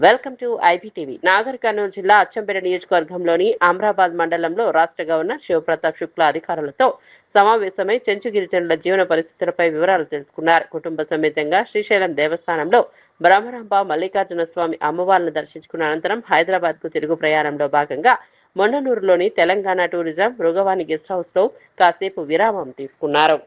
Welcome to IBTV. Nagar Kurnool జిల్లా అచ్చంపేట నియోజకవర్గంలోని అమ్రాబాద్ మండలంలో రాష్ట్ర గవర్నర్ శివప్రతాప్ శుక్లా అధికారులతో సమావేశమై చెంచు గిరిజనుల జీవన పరిస్థితులపై వివరాలు తెలుసుకున్నారు. కుటుంబ సమేతంగా శ్రీశైలం దేవస్థానంలో బ్రహ్మరాంబ మల్లికార్జున స్వామి అమ్మవార్లను దర్శించుకున్న అనంతరం హైదరాబాద్ కు తిరుగు ప్రయాణంలో భాగంగా మొండనూరులోని Telangana tourism Mrugavani guest house లో కాసేపు విరామం తీసుకున్నారు.